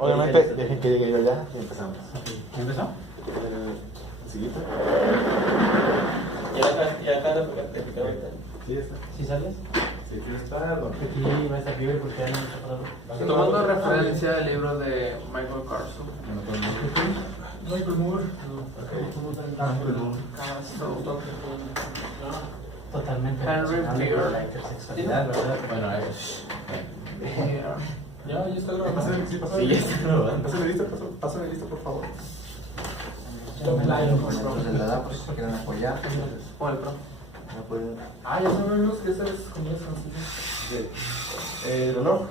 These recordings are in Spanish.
Obviamente, dejen que llegue yo ya y empezamos. ¿Ya empezó? El siguiente. Ya acá te pica ahorita. Sí, está. ¿Sí sales? Sí, sí está. Aquí va a estar libre porque ya no está parado. Tomando referencia al libro de Michael Carson. Michael Moore. Totalmente. Henry relacionable Clear. con la intersexualidad, ¿verdad? Bueno, eso. Ya está grabando. Pásame, sí, pásame. Sí, ya está grabando. Pásame lista, por favor. Entonces la edad, pues si quieren apoyar. Con el pro. Ah, ya son los que esas comidas sencillas. Sí. El reloj.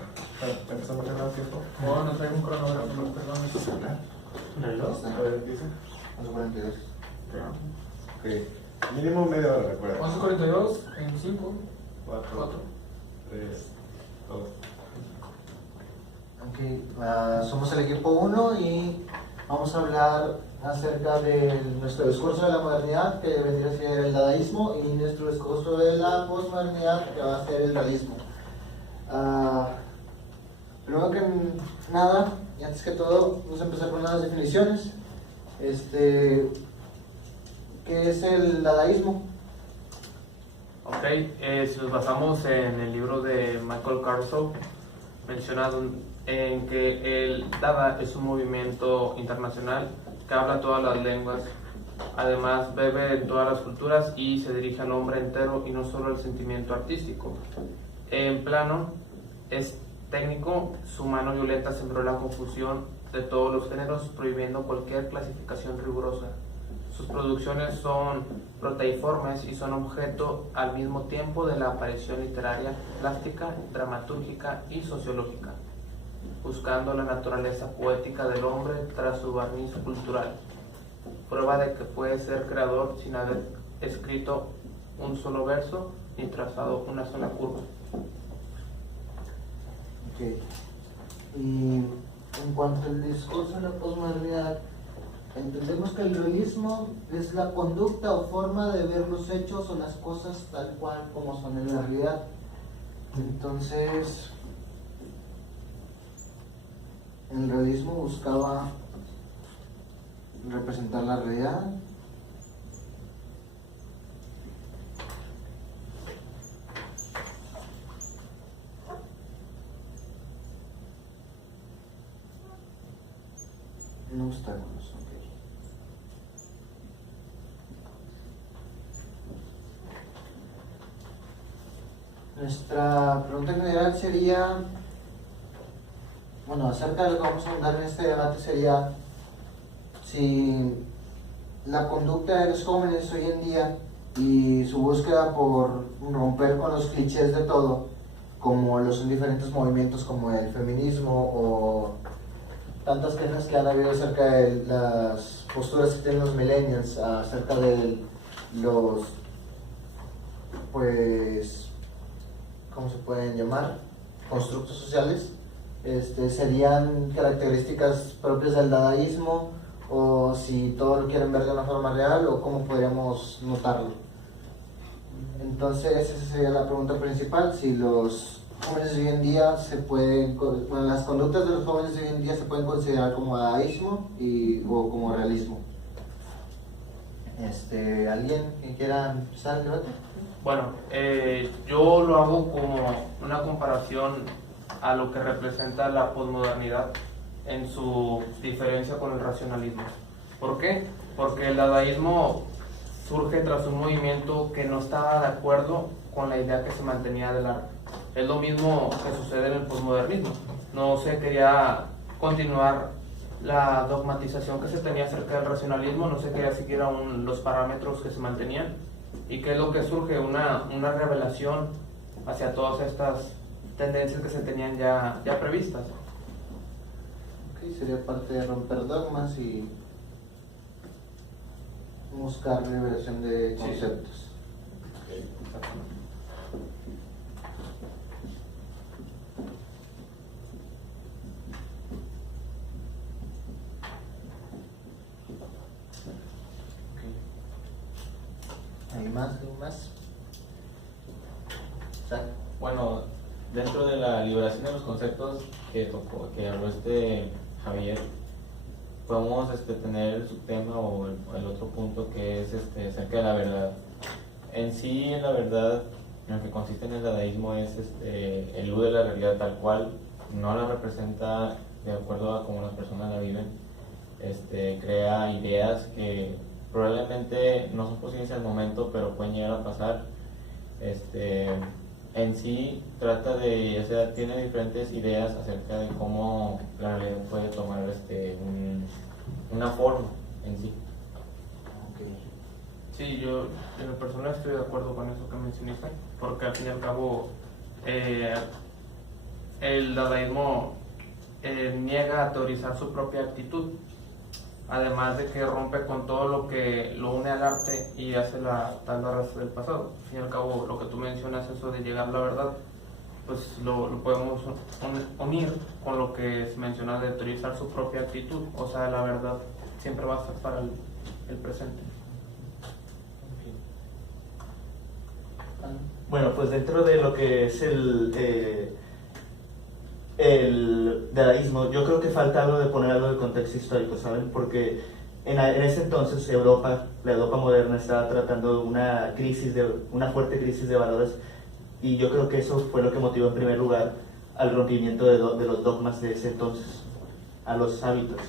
Empezamos ya a tiempo. No, no traigo un cronógrafo, no, perdón. ¿Un reloj? A ver, ¿qué dice? 42. Ok. Mínimo media hora, recuerda. 11:42 en 5, 4, 4. 3, 2. Ok, somos el equipo 1 y vamos a hablar acerca de nuestro discurso de la modernidad, que vendría a ser el dadaísmo, y nuestro discurso de la posmodernidad, que va a ser el realismo. Primero que nada, y antes que todo, vamos a empezar con unas definiciones. ¿Qué es el dadaísmo? Ok, si nos basamos en el libro de Michael Carson, mencionado en que el Dada es un movimiento internacional que habla todas las lenguas, además bebe en todas las culturas y se dirige al hombre entero y no solo al sentimiento artístico. En plano es técnico, su mano violenta sembró la confusión de todos los géneros, prohibiendo cualquier clasificación rigurosa. Sus producciones son proteiformes y son objeto al mismo tiempo de la aparición literaria, plástica, dramatúrgica y sociológica, buscando la naturaleza poética del hombre tras su barniz cultural, prueba de que puede ser creador sin haber escrito un solo verso ni trazado una sola curva. Ok. Y en cuanto al discurso de la posmodernidad, entendemos que el realismo es la conducta o forma de ver los hechos o las cosas tal cual como son en la realidad. Entonces, el realismo buscaba representar la realidad en obstáculos. Nuestra pregunta general sería, bueno, acerca de lo que vamos a hablar en este debate sería si la conducta de los jóvenes hoy en día y su búsqueda por romper con los clichés de todo, como los diferentes movimientos como el feminismo o tantas quejas que han habido acerca de las posturas que tienen los millennials acerca de los, pues, ¿cómo se pueden llamar? Constructos sociales, serían características propias del dadaísmo, o si todo lo quieren ver de una forma real, o cómo podríamos notarlo. Entonces esa sería la pregunta principal, si los jóvenes de hoy en día las conductas de los jóvenes de hoy en día se pueden considerar como dadaísmo o como realismo. ¿Alguien que quiera empezar el debate? Bueno, yo lo hago como una comparación a lo que representa la posmodernidad en su diferencia con el racionalismo. ¿Por qué? Porque el dadaísmo surge tras un movimiento que no estaba de acuerdo con la idea que se mantenía del arte. Es lo mismo que sucede en el posmodernismo. No se quería continuar la dogmatización que se tenía acerca del racionalismo, no se quería seguir aún los parámetros que se mantenían. ¿Y qué es lo que surge? Una revelación hacia todas estas tendencias que se tenían ya previstas. Ok, sería parte de romper dogmas y buscar liberación de conceptos. ¿Alguien más? ¿Algo más? Bueno, dentro de la liberación de los conceptos que habló Javier, podemos tener el subtema o el otro punto que es acerca de la verdad. En sí, la verdad, en lo que consiste en el dadaísmo es elude la realidad tal cual, no la representa de acuerdo a cómo las personas la viven, crea ideas que probablemente no son posibles al momento, pero pueden llegar a pasar. En sí trata de, o sea, tiene diferentes ideas acerca de cómo la realidad puede tomar una forma en sí. Okay. Sí, yo en lo personal estoy de acuerdo con eso que mencionaste, porque al fin y al cabo el dadaísmo niega a teorizar su propia actitud, además de que rompe con todo lo que lo une al arte y hace la tabla rasa del pasado. Al fin y al cabo, lo que tú mencionas, eso de llegar a la verdad, pues lo podemos unir con lo que se menciona de teorizar su propia actitud, o sea, la verdad siempre va a estar para el presente. Bueno, pues dentro de lo que es el dadaísmo, yo creo que falta algo de poner algo de contexto histórico, ¿saben? Porque en ese entonces Europa, la Europa moderna, estaba tratando una fuerte crisis de valores, y yo creo que eso fue lo que motivó en primer lugar al rompimiento de los dogmas de ese entonces, a los hábitos.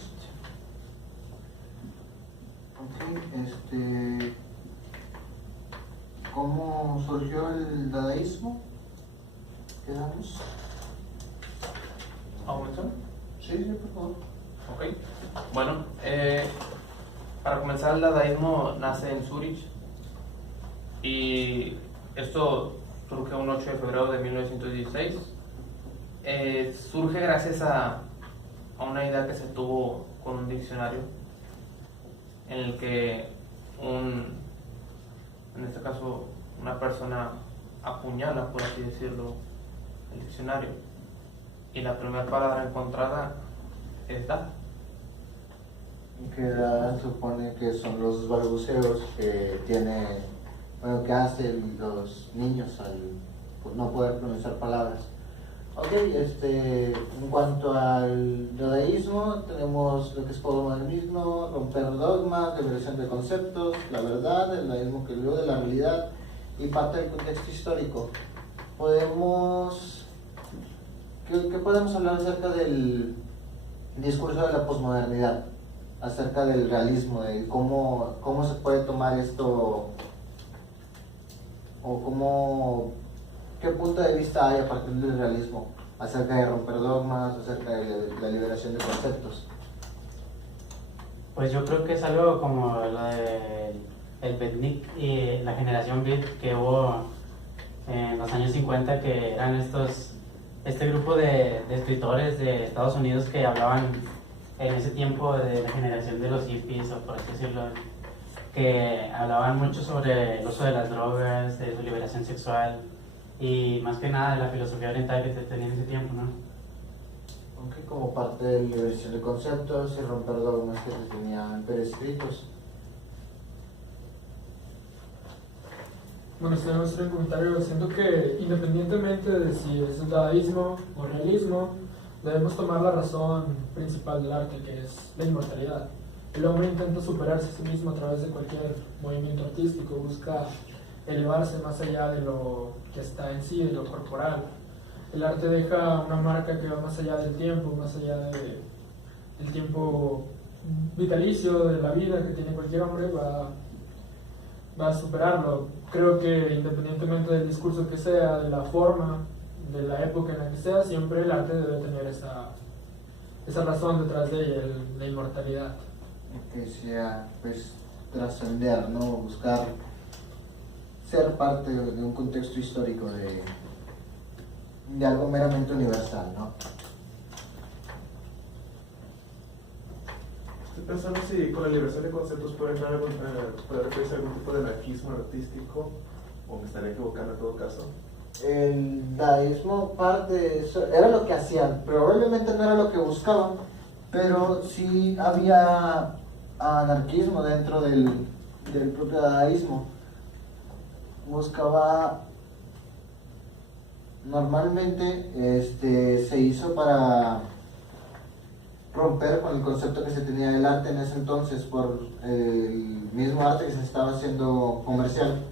Ok, ¿cómo surgió el dadaísmo? ¿Quedamos? ¿Vamos a mencionar? Sí, por favor. Ok. Bueno, para comenzar, el dadaísmo nace en Zúrich y esto surge un 8 de febrero de 1916. Surge gracias a una idea que se tuvo con un diccionario en el que en este caso una persona apuñala, por así decirlo, el diccionario, y la primera palabra encontrada es da. Que da, supone que son los balbuceos que que hacen los niños al no poder pronunciar palabras. Ok, en cuanto al dadaísmo, tenemos lo que es postmodernismo, romper dogmas, liberación de conceptos, la verdad, el dadaísmo que elude la realidad y parte del contexto histórico. ¿Qué podemos hablar acerca del discurso de la posmodernidad? Acerca del realismo, de cómo se puede tomar esto, o qué punto de vista hay a partir del realismo acerca de romper dogmas, acerca de la liberación de conceptos. Pues yo creo que es algo como lo de el beatnik y la generación beat que hubo en los años 50, que eran este grupo de escritores de Estados Unidos que hablaban en ese tiempo de la generación de los hippies, o por así decirlo, que hablaban mucho sobre el uso de las drogas, de su liberación sexual y más que nada de la filosofía oriental que se tenía en ese tiempo, ¿no? Aunque como parte de la liberación de conceptos y romper dogmas que se tenían prescritos. Bueno, estoy en nuestro comentario. Siento que independientemente de si es dadaísmo o realismo, debemos tomar la razón principal del arte, que es la inmortalidad. El hombre intenta superarse a sí mismo a través de cualquier movimiento artístico, busca elevarse más allá de lo que está en sí, de lo corporal. El arte deja una marca que va más allá del tiempo, más allá del tiempo vitalicio de la vida que tiene cualquier hombre, va a superarlo. Creo que independientemente del discurso que sea, de la forma, de la época en la que sea, siempre el arte debe tener esa razón detrás de ella, la inmortalidad. Que sea, pues, trascender, ¿no? Buscar ser parte de un contexto histórico de algo meramente universal, ¿no? Estoy pensando si con la liberación de conceptos puede referirse a algún tipo de anarquismo artístico, o me estaría equivocando en todo caso. El dadaísmo parte de eso, era lo que hacían, probablemente no era lo que buscaban, pero sí había anarquismo dentro del propio dadaísmo. Buscaba, normalmente se hizo para romper con el concepto que se tenía del arte en ese entonces por el mismo arte que se estaba haciendo comercial.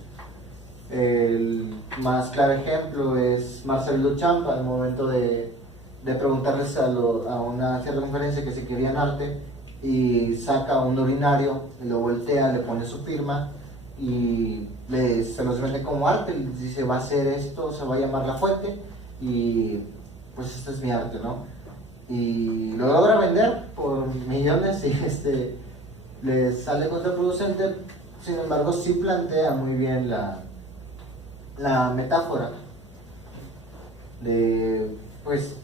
El más claro ejemplo es Marcel Duchamp al momento de preguntarles a una cierta conferencia que si querían arte, y saca un urinario, lo voltea, le pone su firma y se los vende como arte. Les dice, va a ser esto, se va a llamar La Fuente y pues este es mi arte, ¿no? Y lo logra vender por millones y le sale contraproducente. Sin embargo, sí plantea muy bien la metáfora de, pues,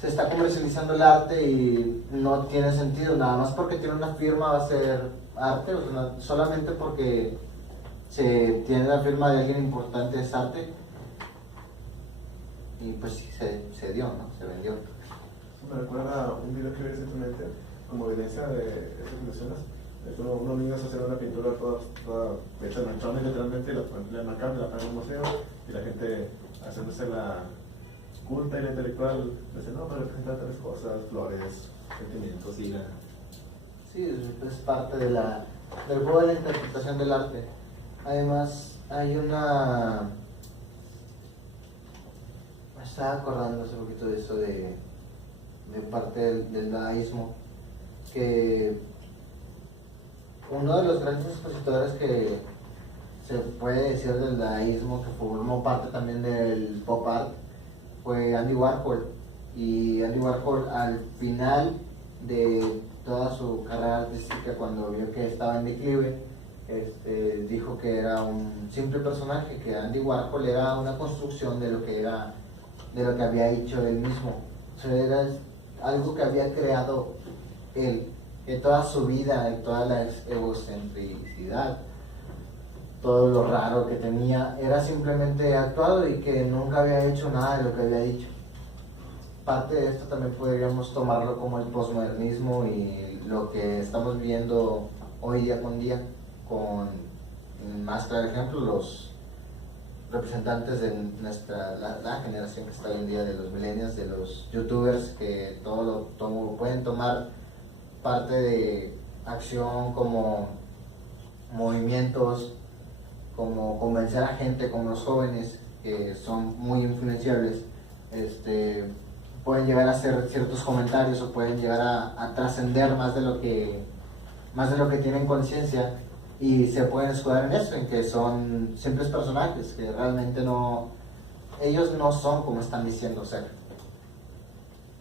se está comercializando el arte y no tiene sentido, nada más porque tiene una firma va a ser arte, o sea, solamente porque se tiene la firma de alguien importante es arte. Y pues sí, se dio, ¿no? Se vendió. Me recuerda un video que vi recientemente como evidencia de esas ilusiones. Es unos niños haciendo una pintura toda hecha en manchones literalmente, la enmarcaron, la ponen en un museo y la gente haciéndose la culta y la intelectual dice, no, pero representa tres cosas, flores, sentimientos, ira. Sí, es parte del juego de la interpretación del arte. Además, hay una... Me estaba acordando hace poquito de eso de parte del dadaísmo, que uno de los grandes expositores que se puede decir del dadaísmo, que formó parte también del pop art, fue Andy Warhol. Y Andy Warhol, al final de toda su carrera artística, cuando vio que estaba en declive, dijo que era un simple personaje, que Andy Warhol era una construcción de lo que había hecho él mismo. O sea, era algo que había creado él, que toda su vida, toda la egocentricidad, todo lo raro que tenía, era simplemente actuado y que nunca había hecho nada de lo que había dicho. Parte de esto también podríamos tomarlo como el posmodernismo y lo que estamos viendo hoy día con día, con más claro ejemplo los representantes de la generación que está hoy en día, de los millennials, de los youtubers, que pueden tomar parte de acción como movimientos, como convencer a gente, como los jóvenes que son muy influenciables, pueden llegar a hacer ciertos comentarios o pueden llegar a trascender más de lo que tienen conciencia, y se pueden escudar en eso, en que son simples personajes, que realmente ellos no son como están diciendo ser.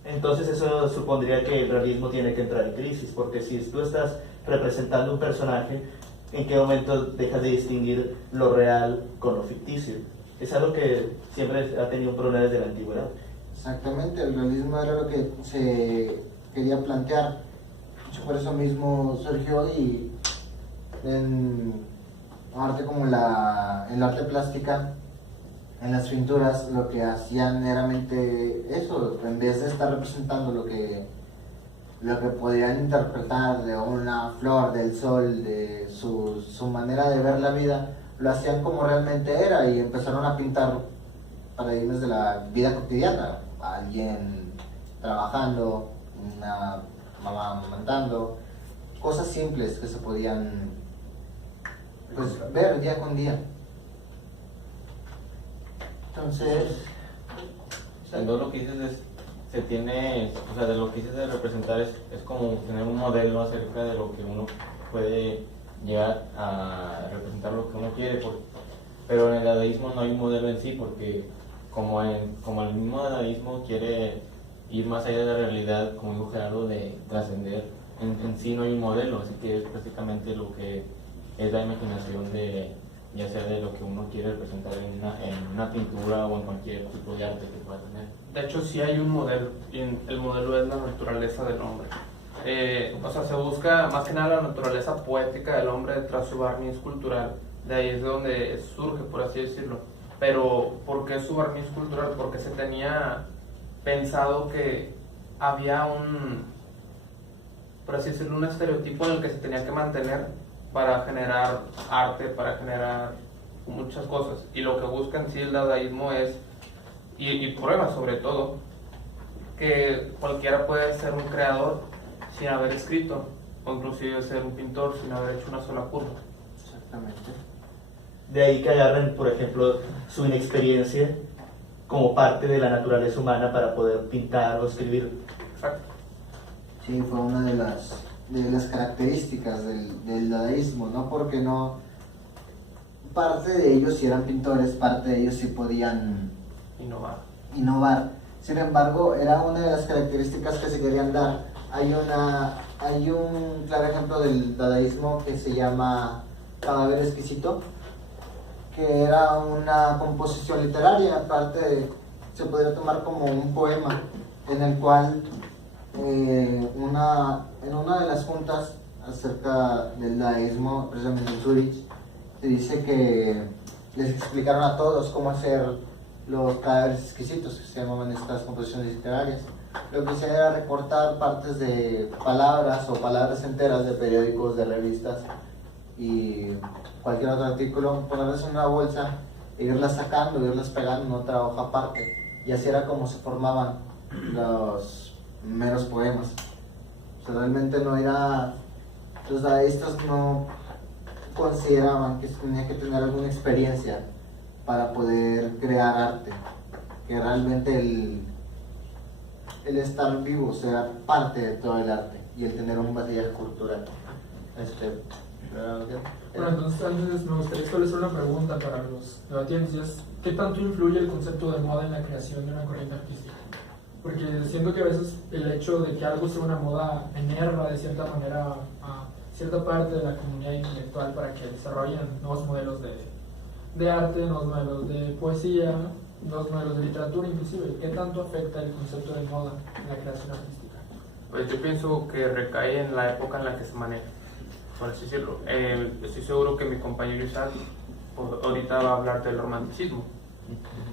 Entonces eso supondría que el realismo tiene que entrar en crisis, porque si tú estás representando un personaje, ¿en qué momento dejas de distinguir lo real con lo ficticio? Es algo que siempre ha tenido un problema desde la antigüedad. Exactamente, el realismo era lo que se quería plantear. Por eso mismo surgió, y en arte como en el arte plástica, en las pinturas, lo que hacían era eso, en vez de estar representando lo que podían interpretar de una flor, del sol, de su manera de ver la vida, lo hacían como realmente era, y empezaron a pintar paradigmas de la vida cotidiana. Alguien trabajando, una mamá amamantando, cosas simples que se podían ver día con día. Entonces, Entonces lo que dices de lo que dices de representar es como tener un modelo acerca de lo que uno puede llegar a representar, lo que uno quiere, pero en el dadaísmo no hay un modelo en sí, porque como el mismo dadaísmo quiere ir más allá de la realidad, como dijo Gerardo, de trascender, en sí no hay un modelo, así que es prácticamente lo que es la imaginación ya sea de lo que uno quiere representar en una pintura o en cualquier tipo de arte que pueda tener. De hecho, sí hay un modelo, y el modelo es la naturaleza del hombre. Se busca más que nada la naturaleza poética del hombre tras su barniz cultural. De ahí es donde surge, por así decirlo. Pero, ¿por qué su barniz cultural? Porque se tenía pensado que había por así decirlo, un estereotipo en el que se tenía que mantener para generar arte, para generar muchas cosas. Y lo que busca en sí el dadaísmo es, y prueba sobre todo, que cualquiera puede ser un creador sin haber escrito, o inclusive ser un pintor sin haber hecho una sola curva. Exactamente. De ahí que agarren, por ejemplo, su inexperiencia como parte de la naturaleza humana para poder pintar o escribir. Exacto. Sí, fue una de las características del dadaísmo, ¿no? Porque no, parte de ellos sí eran pintores, parte de ellos sí podían innovar. Sin embargo, era una de las características que se querían dar. Hay un claro ejemplo del dadaísmo que se llama Cadáver Exquisito, que era una composición literaria, aparte se podría tomar como un poema, en el cual en una de las juntas acerca del dadaísmo, precisamente en Zurich, se dice que les explicaron a todos cómo hacer los cadáveres exquisitos, que se llamaban estas composiciones literarias. Lo que hicieron era recortar partes de palabras o palabras enteras de periódicos, de revistas y cualquier otro artículo, ponerlas en una bolsa e irlas sacando, irlas pegando en otra hoja aparte. Y así era como se formaban los meros poemas. O sea, realmente no era... Los dadaístas no consideraban que se tenía que tener alguna experiencia para poder crear arte, que realmente el estar vivo sea parte de todo el arte y el tener un bagaje cultural. Bueno, entonces antes me gustaría establecer una pregunta para los debatientes. ¿Qué tanto influye el concepto de moda en la creación de una corriente artística? Porque siento que a veces el hecho de que algo sea una moda enerva de cierta manera a cierta parte de la comunidad intelectual para que desarrollen nuevos modelos de arte, nuevos modelos de poesía, nuevos modelos de literatura inclusive. ¿Qué tanto afecta el concepto de moda en la creación artística? Pues yo pienso que recae en la época en la que se maneja, por así decirlo. Estoy seguro que mi compañero Isaac pues, ahorita va a hablar del romanticismo.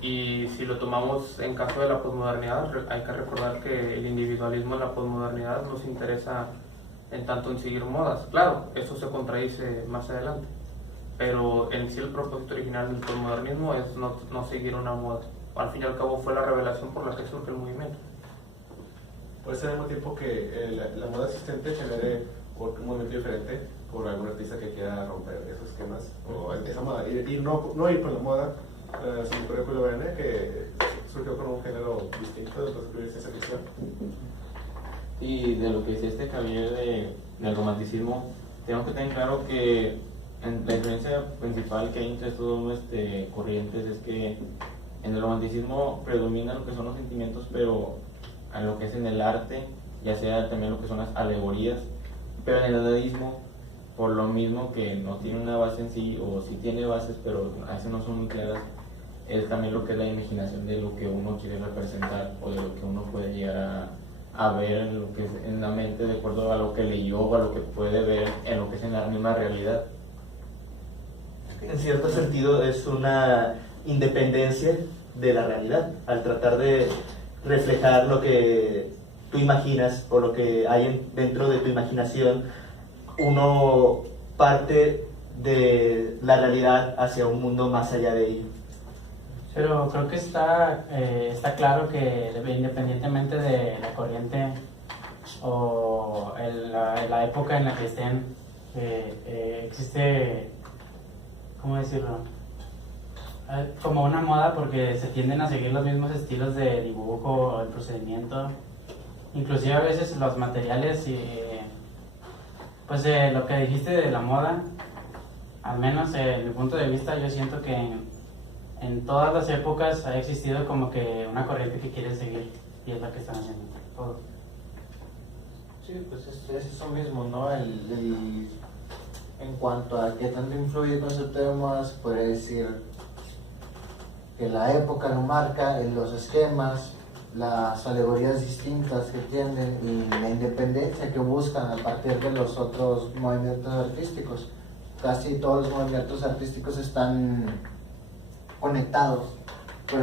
Y si lo tomamos en caso de la posmodernidad, hay que recordar que el individualismo en la posmodernidad nos interesa en tanto en seguir modas. Claro, eso se contradice más adelante, pero en sí el propósito original del posmodernismo es no seguir una moda. Al fin y al cabo fue la revelación por la que surge el movimiento. Puede ser al mismo tiempo que la moda existente genere un movimiento diferente por algún artista que quiera romper esos esquemas o esa moda y no ir por la moda. Se me ocurrió Julio Verne, que surgió con un género distinto después de ciencia ficción. Y de lo que decía Javier del romanticismo, tenemos que tener claro que la diferencia principal que hay entre estos dos corrientes es que en el romanticismo predomina lo que son los sentimientos, pero a lo que es en el arte, ya sea también lo que son las alegorías, pero en el dadaísmo, por lo mismo que no tiene una base en sí, o sí tiene bases, pero a veces no son muy claras, es también lo que es la imaginación de lo que uno quiere representar o de lo que uno puede llegar a ver en lo que es en la mente de acuerdo a lo que leyó o a lo que puede ver en lo que es en la misma realidad. En cierto sentido es una independencia de la realidad al tratar de reflejar lo que tú imaginas o lo que hay dentro de tu imaginación. Uno parte de la realidad hacia un mundo más allá de ello. Pero creo que está claro que independientemente de la corriente o la época en la que estén, existe, ¿cómo decirlo? Como una moda porque se tienden a seguir los mismos estilos de dibujo, el procedimiento, inclusive a veces los materiales y pues lo que dijiste de la moda, al menos en mi punto de vista yo siento que en todas las épocas ha existido como que una corriente que quiere seguir y es la que están haciendo todos. Sí, pues es eso mismo, ¿no? En cuanto a qué tanto influye el concepto de moda, se puede decir que la época lo marca, en los esquemas, las alegorías distintas que tienen y la independencia que buscan a partir de los otros movimientos artísticos. Casi todos los movimientos artísticos están conectados por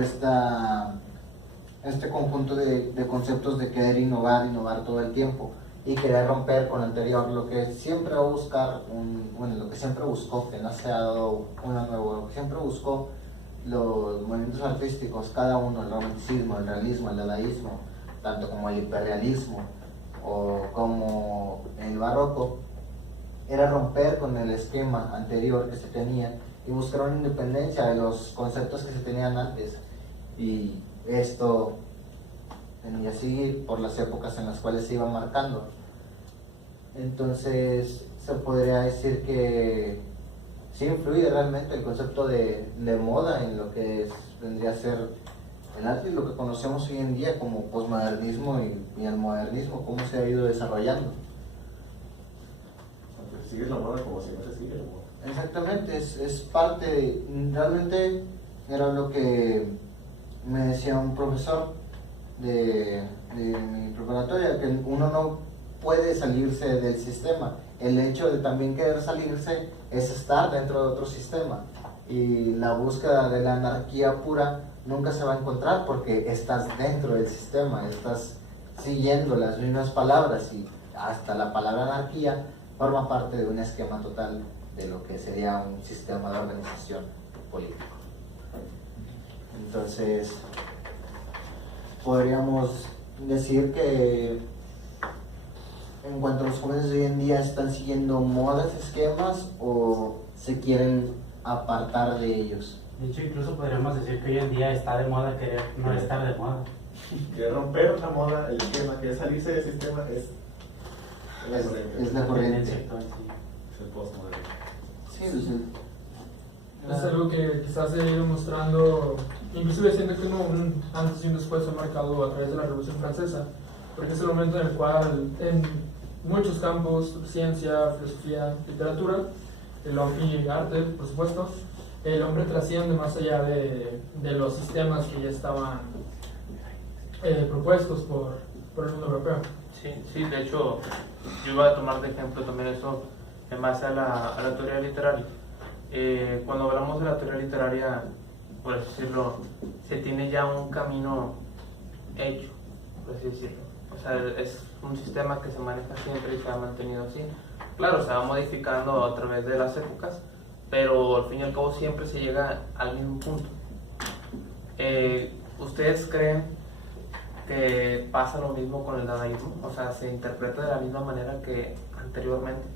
este conjunto de conceptos de querer innovar todo el tiempo y querer romper con lo anterior, lo que siempre va a buscar, lo que siempre buscó, que no se ha dado uno nuevo, lo que siempre buscó los movimientos artísticos, cada uno, el romanticismo, el realismo, el dadaísmo, tanto como el hiperrealismo o como el barroco, era romper con el esquema anterior que se tenía y buscar una independencia de los conceptos que se tenían antes. Y esto tenía que seguir por las épocas en las cuales se iba marcando. Entonces se podría decir que sí influye realmente el concepto de moda en lo que vendría a ser el arte y lo que conocemos hoy en día como posmodernismo y el modernismo, cómo se ha ido desarrollando. Sigues la moda como siempre se sigue la moda. Exactamente, es parte, realmente era lo que me decía un profesor de mi preparatoria, que uno no puede salirse del sistema. El hecho de también querer salirse es estar dentro de otro sistema, y la búsqueda de la anarquía pura nunca se va a encontrar porque estás dentro del sistema, estás siguiendo las mismas palabras, y hasta la palabra anarquía forma parte de un esquema total de lo que sería un sistema de organización político. Entonces, podríamos decir que en cuanto a los jóvenes de hoy en día, ¿están siguiendo modas, esquemas, o se quieren apartar de ellos? De hecho, incluso podríamos decir que hoy en día está de moda querer no estar de moda. Que romper la moda, el esquema, que salirse del sistema es la corriente. Tendencia actual, sí. Es el postmoderno. Sí, Es algo que quizás se ha ido mostrando, inclusive siendo que un antes y un después fue marcado a través de la Revolución Francesa, porque es el momento en el cual en muchos campos, ciencia, filosofía, literatura, y arte, por supuesto, el hombre trasciende más allá de los sistemas que ya estaban propuestos por el mundo europeo. Sí, de hecho, yo iba a tomar de ejemplo también eso en base a la teoría literaria. Cuando hablamos de la teoría literaria, por así decirlo, se tiene ya un camino hecho, por así decirlo. O sea, es un sistema que se maneja siempre y se ha mantenido así. Claro, se va modificando a través de las épocas, pero al fin y al cabo siempre se llega al mismo punto. ¿Ustedes creen que pasa lo mismo con el dadaísmo? O sea, ¿se interpreta de la misma manera que anteriormente?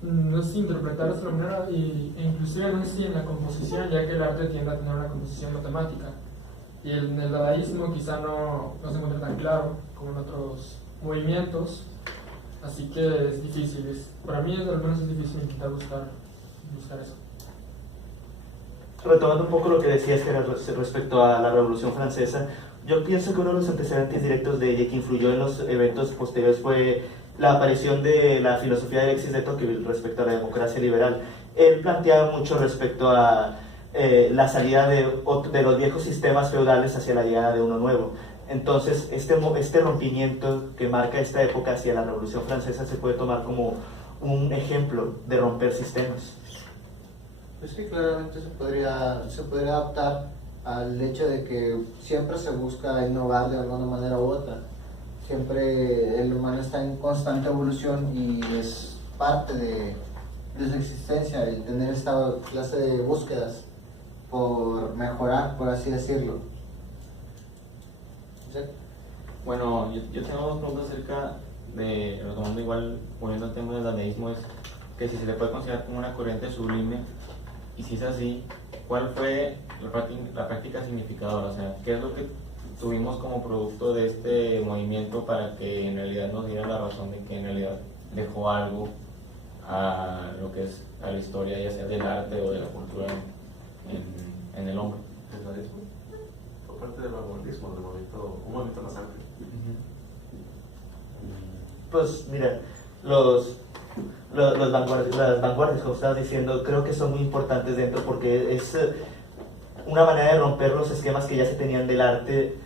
No sé si interpretar de esta manera, e inclusive no sé si en la composición, ya que el arte tiende a tener una composición matemática, y en el dadaísmo quizá no se encuentra tan claro como en otros movimientos, así que es difícil, para mí al menos es difícil intentar buscar eso. Retomando un poco lo que decías que era respecto a la Revolución Francesa, yo pienso que uno de los antecedentes directos de ella que influyó en los eventos posteriores fue la aparición de la filosofía de Alexis de Tocqueville respecto a la democracia liberal. Él planteaba mucho respecto a la salida de los viejos sistemas feudales hacia la llegada de uno nuevo. Entonces, este rompimiento que marca esta época hacia la Revolución Francesa se puede tomar como un ejemplo de romper sistemas. Pues sí, claramente se podría adaptar al hecho de que siempre se busca innovar de alguna manera u otra. Siempre el humano está en constante evolución y es parte de su existencia el tener esta clase de búsquedas por mejorar, por así decirlo. ¿Sí? Bueno, yo tengo dos preguntas acerca de, retomando igual, poniendo el tema del dadaísmo, es que si se le puede considerar como una corriente sublime, y si es así, ¿cuál fue la práctica significadora? O sea, ¿qué es lo que tuvimos como producto de este movimiento para que en realidad nos diera la razón de que en realidad dejó algo a lo que es a la historia, ya sea del arte o de la cultura en el hombre? El dadaísmo fue parte del vanguardismo, un movimiento más amplio. Pues mira, las vanguardias, como estabas diciendo, creo que son muy importantes dentro porque es una manera de romper los esquemas que ya se tenían del arte,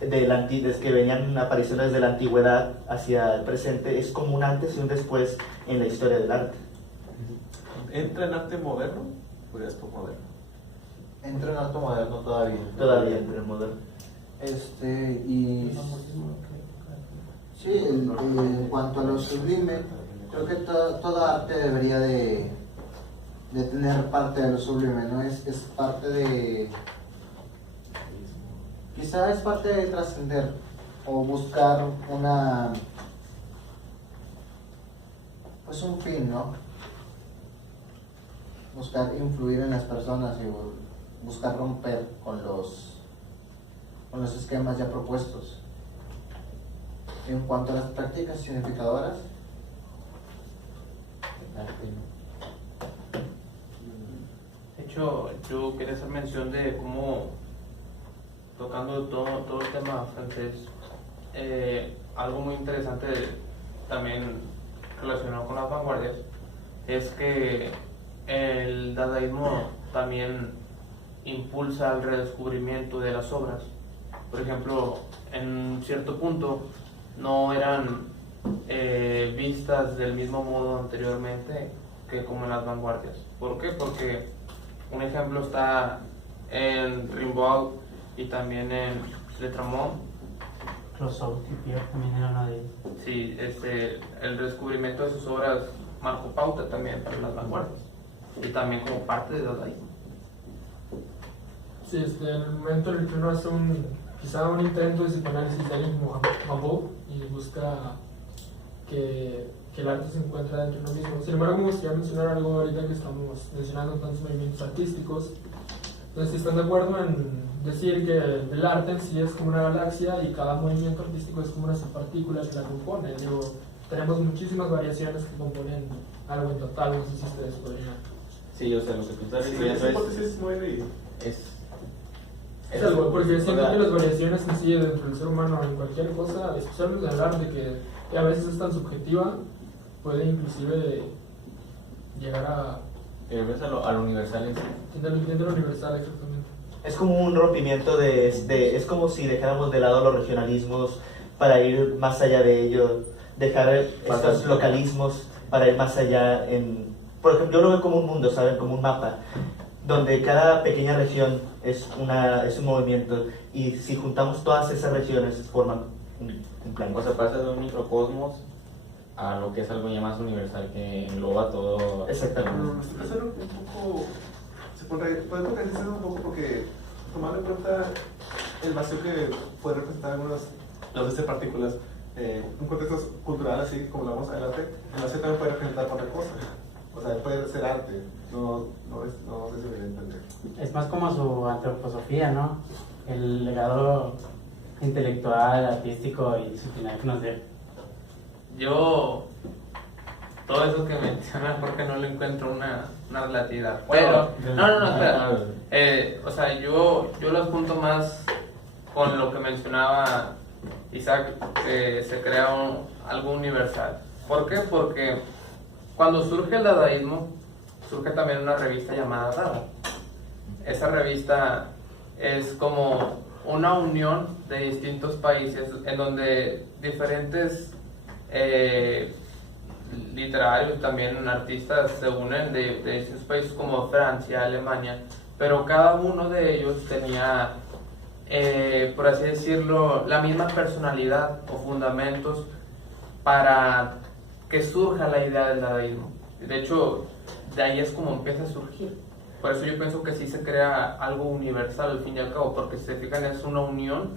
desde que venían apariciones desde la antigüedad hacia el presente. Es como un antes y un después en la historia del arte. ¿Entra en arte moderno o ya es postmoderno? Entra en arte moderno todavía. Todavía entre el moderno. Y sí, en cuanto a lo sublime, creo que toda arte debería de tener parte de lo sublime, ¿no? Es parte de... Quizá es parte de trascender o buscar pues un fin, ¿no? Buscar influir en las personas y buscar romper con los esquemas ya propuestos. En cuanto a las prácticas significadoras, De hecho, yo quería hacer mención de cómo, tocando todo el tema francés, algo muy interesante también relacionado con las vanguardias es que el dadaísmo también impulsa el redescubrimiento de las obras. Por ejemplo, en cierto punto no eran vistas del mismo modo anteriormente que como en las vanguardias. ¿Por qué? Porque un ejemplo está en Rimbaud y también en Letramont. Clouseau y Pierre también era una de ellas. Sí, el descubrimiento de sus obras marcó pauta también para las vanguardias y también como parte del dadaísmo. Sí, en el momento en el que uno hace quizá un intento de psicoanálisis de alguien como Mabou y busca que el arte se encuentra dentro de uno mismo. Sin embargo, me gustaría mencionar algo ahorita que estamos mencionando tantos movimientos artísticos. Entonces, si están de acuerdo en decir que el arte en sí es como una galaxia y cada movimiento artístico es como una subpartícula que la compone. Digo, tenemos muchísimas variaciones que componen algo en total, no sé si ustedes podrían. Sí, o sea, lo que tú estás Sí, diciendo esa hipótesis muy... Es algo, porque siento que las variaciones en sí dentro del ser humano en cualquier cosa, especialmente en el arte, que a veces es tan subjetiva, puede inclusive llegar a... ves a lo universal en sí. Entiende lo universal, exactamente. Es como un rompimiento es como si dejáramos de lado los regionalismos para ir más allá de ello, dejar estos localismos para ir más allá por ejemplo, yo lo veo como un mundo, ¿saben? Como un mapa, donde cada pequeña región es un movimiento, y si juntamos todas esas regiones forman un plan. O sea, pasa de un microcosmos a lo que es algo ya más universal que engloba todo. Exactamente. Eso es un poco... Se puede potenciar un poco porque, tomando en cuenta el vacío que puede representar algunas de partículas, un contexto cultural así como lo vamos adelante, el vacío también puede representar otra cosa. O sea, puede ser arte, no sé si me entender. Es más como su antroposofía, ¿no? El legado intelectual, artístico y disciplinario que nos deja. Yo, todo eso que menciona, porque no le encuentro una relatividad. Pero, no, espera. O sea, yo los junto más con lo que mencionaba Isaac, que se crea algo universal. ¿Por qué? Porque cuando surge el dadaísmo, surge también una revista llamada Dada. Esa revista es como una unión de distintos países en donde diferentes literarios, también artistas se unen de distintos países como Francia, Alemania, pero cada uno de ellos tenía, por así decirlo, la misma personalidad o fundamentos para que surja la idea del dadaísmo. De hecho, de ahí es como empieza a surgir. Por eso yo pienso que sí se crea algo universal al fin y al cabo, porque si se fijan es una unión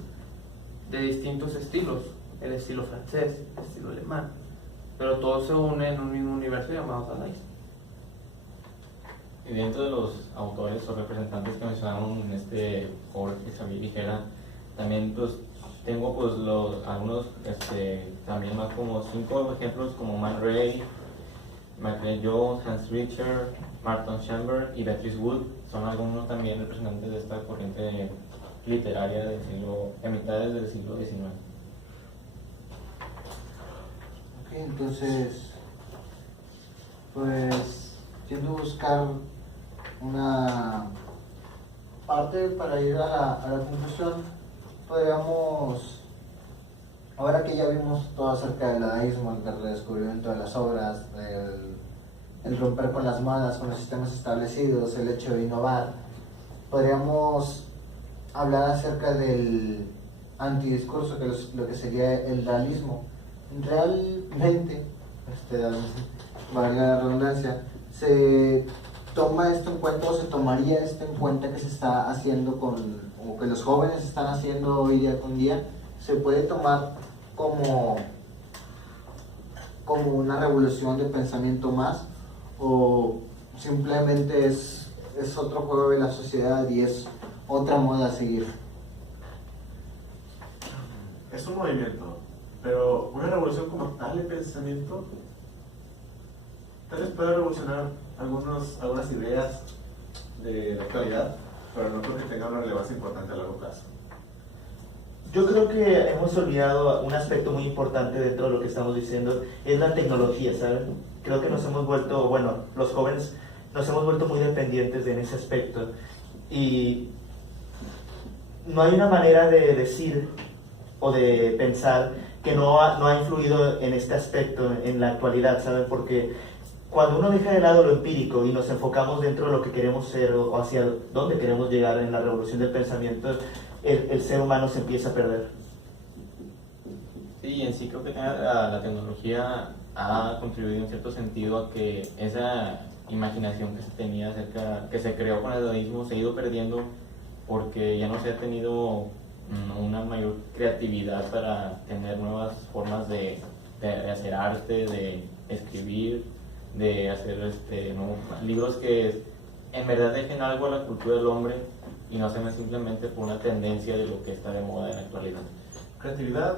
de distintos estilos, el estilo francés, el estilo alemán, pero todos se unen en un mismo universo llamado dadaísmo. Y dentro de los autores o representantes que mencionaron en este Jorge Xavier Ligera, también pues tengo pues algunos también más como 5 ejemplos como Man Ray, Michael Jones, Hans Richter, Martin Chamber y Beatrice Wood. Son algunos también representantes de esta corriente literaria de mitades del siglo XIX. Ok, entonces, pues, quiero buscar una parte para ir a la conclusión. Podríamos, ahora que ya vimos todo acerca del dadaísmo, el redescubrimiento de las obras, el romper con las modas, con los sistemas establecidos, el hecho de innovar, podríamos hablar acerca del antidiscurso, que es lo que sería el dadaísmo. Realmente, valga la redundancia, se toma esto en cuenta, o se tomaría esto en cuenta que se está haciendo o que los jóvenes están haciendo hoy día con día, se puede tomar como una revolución de pensamiento más, o simplemente es otro juego de la sociedad y es otra moda a seguir? Es un movimiento, pero una revolución como tal de pensamiento tal vez pueda revolucionar algunas ideas de la actualidad, pero no creo que tenga una relevancia importante a largo plazo. Yo creo que hemos olvidado un aspecto muy importante dentro de lo que estamos diciendo, es la tecnología, ¿saben? Creo que nos hemos vuelto, bueno, los jóvenes nos hemos vuelto muy dependientes en ese aspecto, y no hay una manera de decir o de pensar que no ha influido en este aspecto en la actualidad, ¿saben? Porque cuando uno deja de lado lo empírico y nos enfocamos dentro de lo que queremos ser o hacia dónde queremos llegar en la revolución del pensamiento, el ser humano se empieza a perder. Sí, en sí creo que la tecnología ha contribuido en cierto sentido a que esa imaginación que se tenía acerca, que se creó con el dadaísmo, se ha ido perdiendo porque ya no se ha tenido una mayor creatividad para tener nuevas formas de hacer arte, de escribir, de hacer libros que en verdad dejen algo a la cultura del hombre y no sean simplemente por una tendencia de lo que está de moda en la actualidad. Creatividad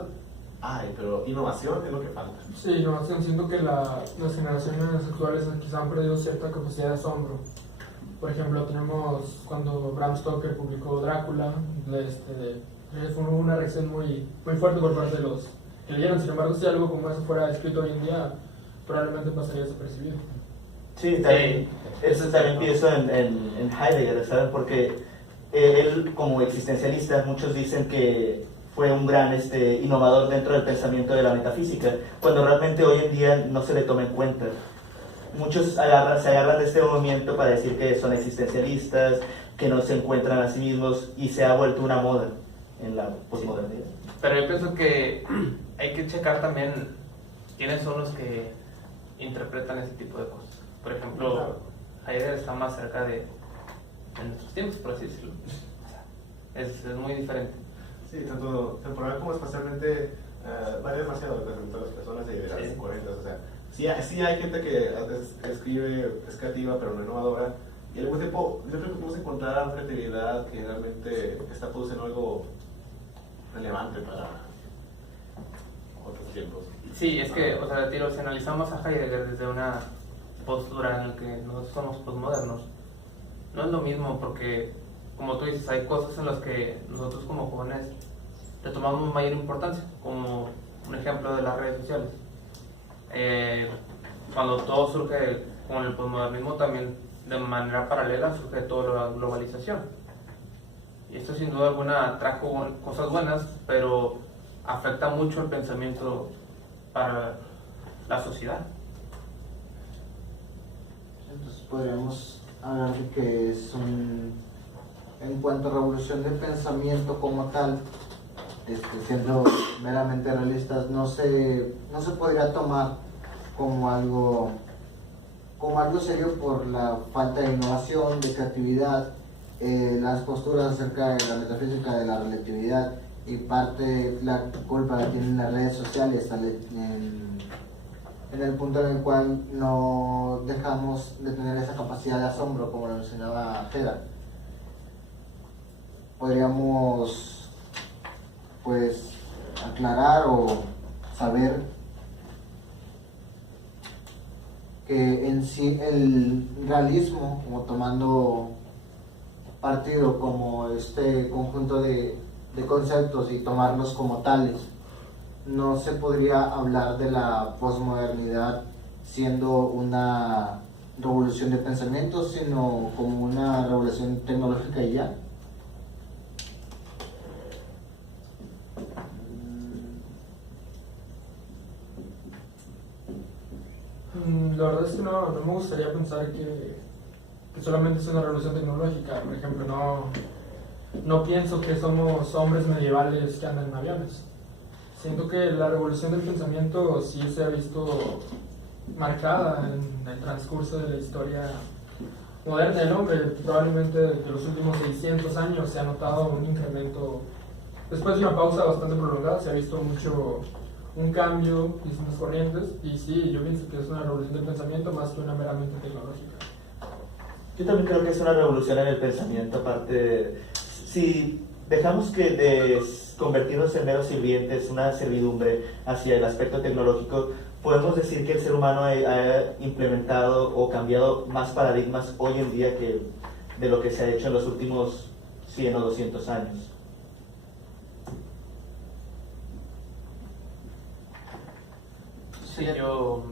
hay, pero innovación es lo que falta. Sí, innovación. Siento que las generaciones actuales quizá han perdido cierta capacidad de asombro. Por ejemplo, tenemos cuando Bram Stoker publicó Drácula, fue una reacción muy fuerte por parte de los que leyeron. Sin embargo, si algo como eso fuera escrito hoy en día, probablemente pasaría desapercibido. Sí, también, eso también pienso en Heidegger, ¿saben? Porque él, como existencialista, muchos dicen que fue un gran innovador dentro del pensamiento de la metafísica, cuando realmente hoy en día no se le toma en cuenta. Muchos se agarran de este movimiento para decir que son existencialistas, que no se encuentran a sí mismos, y se ha vuelto una moda en la posmodernidad. Pero yo pienso que hay que checar también quiénes son los que interpretan ese tipo de cosas. Por ejemplo, Heidegger está más cerca de nuestros tiempos, por así decirlo. Es muy diferente. Sí, tanto temporal como espacialmente varía demasiado entre las personas de las 40. O sea, sí hay gente que escribe, es creativa, pero no innovadora. Y al mismo tiempo, yo creo que podemos encontrar creatividad que realmente está produciendo algo relevante para otros tiempos. Sí, es que, o sea, si analizamos a Heidegger desde una postura en la que nosotros somos postmodernos, no es lo mismo porque, como tú dices, hay cosas en las que nosotros como jóvenes le tomamos mayor importancia, como un ejemplo de las redes sociales. Cuando todo surge con el postmodernismo, también de manera paralela surge toda la globalización. Y esto sin duda alguna trajo cosas buenas, pero afecta mucho el pensamiento para la sociedad. Entonces podríamos hablar de que en cuanto a revolución de pensamiento como tal, siendo meramente realistas, no se podría tomar como algo serio por la falta de innovación, de creatividad, las posturas acerca de la metafísica de la relatividad, y parte la culpa la tienen las redes sociales en el punto en el cual no dejamos de tener esa capacidad de asombro, como lo mencionaba Jera. Podríamos pues aclarar o saber que en sí el realismo, como tomando partido como este conjunto de conceptos y tomarlos como tales, no se podría hablar de la posmodernidad siendo una revolución de pensamiento, sino como una revolución tecnológica y ya. La verdad es que no me gustaría pensar que solamente es una revolución tecnológica. Por ejemplo, no pienso que somos hombres medievales que andan en aviones. Siento que la revolución del pensamiento sí se ha visto marcada en el transcurso de la historia moderna del hombre. Probablemente de los últimos 600 años se ha notado un incremento después de una pausa bastante prolongada se ha visto mucho un cambio en distintas corrientes, y sí, yo pienso que es una revolución del pensamiento más que una meramente tecnológica. Yo también creo que es una revolución en el pensamiento, aparte, si dejamos que de convertirnos en meros sirvientes, una servidumbre hacia el aspecto tecnológico, podemos decir que el ser humano ha implementado o cambiado más paradigmas hoy en día que de lo que se ha hecho en los últimos 100 o 200 años. Sí, yo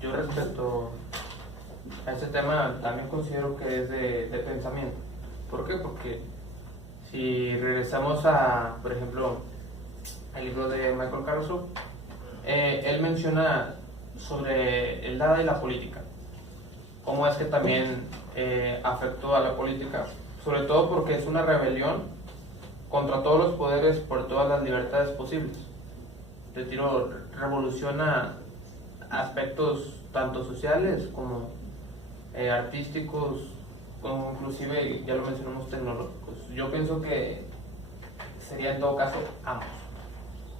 respecto a este tema también considero que es de pensamiento. ¿Por qué? Porque si regresamos a, por ejemplo, el libro de Michael Caruso, él menciona sobre el Dada y la política, cómo es que también afectó a la política, sobre todo porque es una rebelión contra todos los poderes por todas las libertades posibles. Revoluciona aspectos tanto sociales como artísticos, como inclusive, ya lo mencionamos, tecnológicos. Yo pienso que sería en todo caso ambos,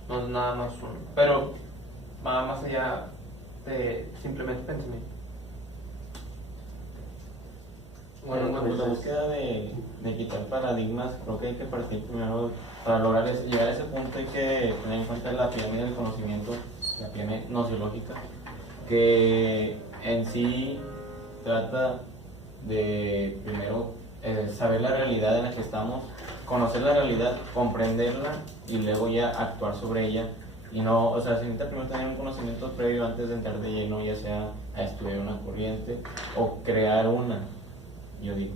no es nada más uno, pero va más allá de simplemente pensamiento. Bueno, pues la búsqueda de quitar paradigmas, creo que hay que partir primero, para lograr llegar a ese punto hay que tener en cuenta la pirámide del conocimiento, la pirámide nociológica, que en sí trata de primero saber la realidad en la que estamos, conocer la realidad, comprenderla y luego ya actuar sobre ella. Y no, o sea, se necesita primero tener un conocimiento previo antes de entrar de lleno, ya sea a estudiar una corriente o crear una, yo digo.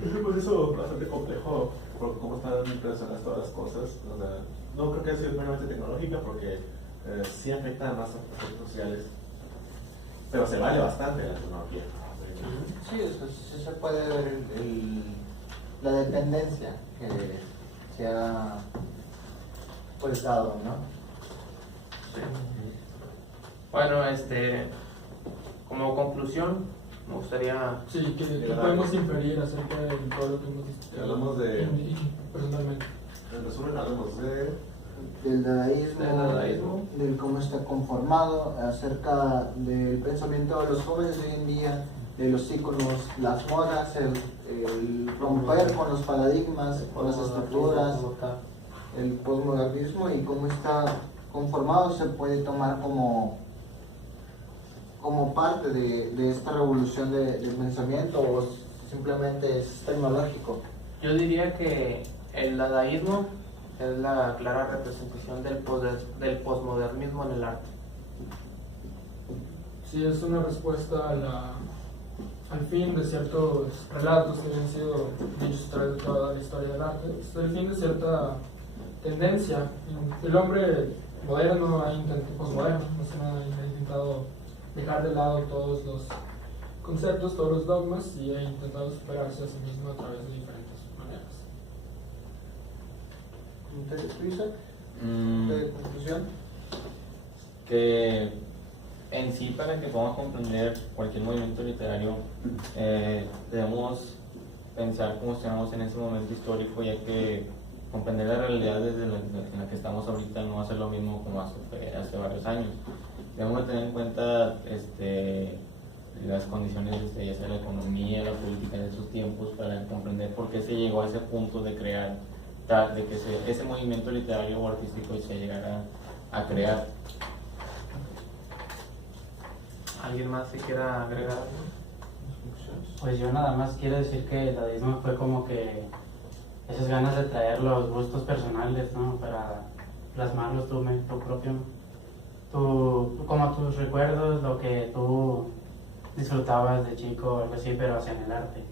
Pues eso es bastante complejo, porque cómo están impresionadas todas las cosas. O sea, no creo que sea meramente tecnológica, porque sí afecta más a aspectos sociales, pero se vale bastante la tecnología. Sí, sí se puede ver la dependencia que se ha pues dado, ¿no? Sí. Bueno, como conclusión, me gustaría... Sí, que podemos inferir acerca de todo lo que hemos discutido. Hablamos de... personalmente. En resumen, hablamos del dadaísmo, del dadaísmo, de cómo está conformado, acerca del pensamiento de los jóvenes de hoy en día, de los íconos, las modas, el romper con los paradigmas, con las estructuras, el posmodernismo y cómo está conformado se puede tomar como parte de esta revolución del pensamiento, o simplemente es tecnológico. Yo diría que el dadaísmo es la clara representación del posmodernismo en el arte. Sí, es una respuesta al fin de ciertos relatos que han sido dichos a través de toda la historia del arte. Es el fin de cierta tendencia. El hombre moderno posmoderno, ha intentado dejar de lado todos los conceptos, todos los dogmas, y ha intentado superarse a sí mismo a través de diferentes maneras. Entonces, Luisa, ¿de conclusión? Que en sí, para que podamos comprender cualquier movimiento literario, debemos pensar como estamos en ese momento histórico, ya que comprender la realidad desde en la que estamos ahorita no va a ser lo mismo como hace varios años. Debemos tener en cuenta las condiciones, ya sea la economía, la política de esos tiempos, para comprender por qué se llegó a ese punto de crear, de que ese movimiento literario o artístico se llegara a crear. ¿Alguien más que quiera agregar algo? Pues yo nada más quiero decir que el dadaísmo fue como que esas ganas de traer los gustos personales, ¿no? Para plasmarlos tu propio, como tus recuerdos, lo que tú disfrutabas de chico o algo así, pero hacia el arte.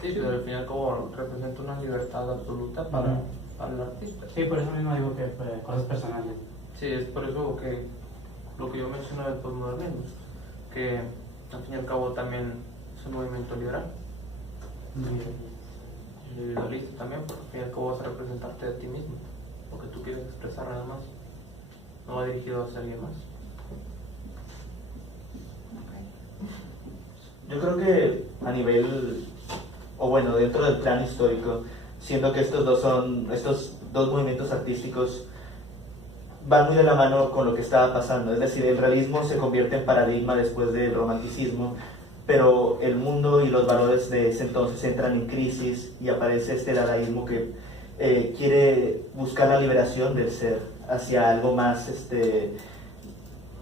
Sí, pero al final como representa una libertad absoluta para el artista. Sí, por eso mismo digo que fue cosas personales. Sí, es por eso que lo que yo mencioné del posmodernismo, que al fin y al cabo también es un movimiento liberal. Y liberalista también, porque al fin y al cabo vas a representarte a ti mismo, lo que tú quieres expresar nada más, no va dirigido hacia alguien más. Yo creo que a nivel, o bueno, dentro del plan histórico, siendo que estos dos movimientos artísticos van muy de la mano con lo que estaba pasando. Es decir, el realismo se convierte en paradigma después del romanticismo, pero el mundo y los valores de ese entonces entran en crisis y aparece este dadaísmo que quiere buscar la liberación del ser hacia algo más,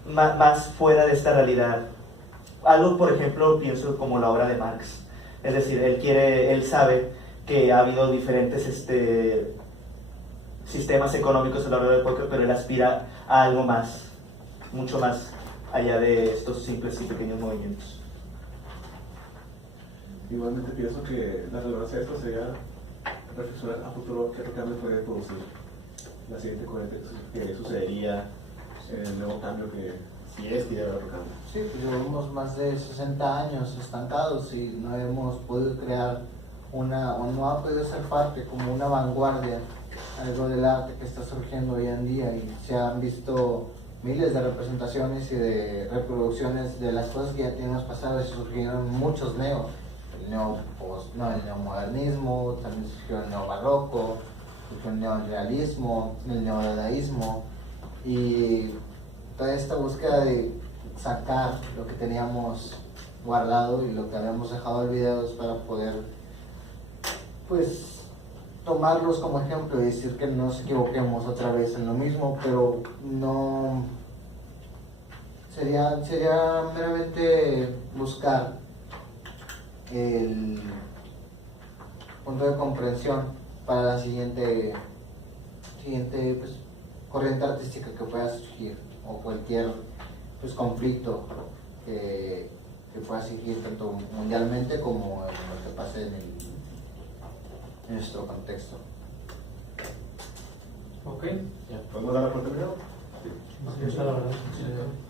más fuera de esta realidad. Algo, por ejemplo, pienso como la obra de Marx. Es decir, él sabe que ha habido diferentes sistemas económicos a lo largo del pueblo, pero él aspira a algo más, mucho más allá de estos simples y pequeños movimientos. Igualmente pienso que la relevancia de esto sería reflexionar a futuro qué cambio puede producir la siguiente corriente que sucedería en el nuevo cambio que si es que debe haber otro cambio. Sí, pues llevamos más de 60 años estancados y no hemos podido crear o no ha podido ser parte como una vanguardia, algo del arte que está surgiendo hoy en día, y se han visto miles de representaciones y de reproducciones de las cosas que ya tenemos pasado, y surgieron muchos neos. El neomodernismo, también surgió el neobarroco, surgió el neorealismo, el neodadaísmo, y toda esta búsqueda de sacar lo que teníamos guardado y lo que habíamos dejado olvidados para poder, pues, tomarlos como ejemplo y decir que no nos equivoquemos otra vez en lo mismo, pero no sería meramente buscar el punto de comprensión para la siguiente pues, corriente artística que pueda surgir, o cualquier pues, conflicto que pueda surgir tanto mundialmente como en lo que pase en nuestro contexto. Ok. ¿Podemos dar la puerta primero? Mucho, la verdad.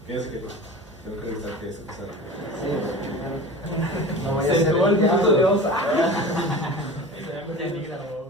¿Qué es que tengo que revisar qué es esa? Sí, no vaya a Se ser tuvo el diablo. minuto de osa. Ya ni grabó.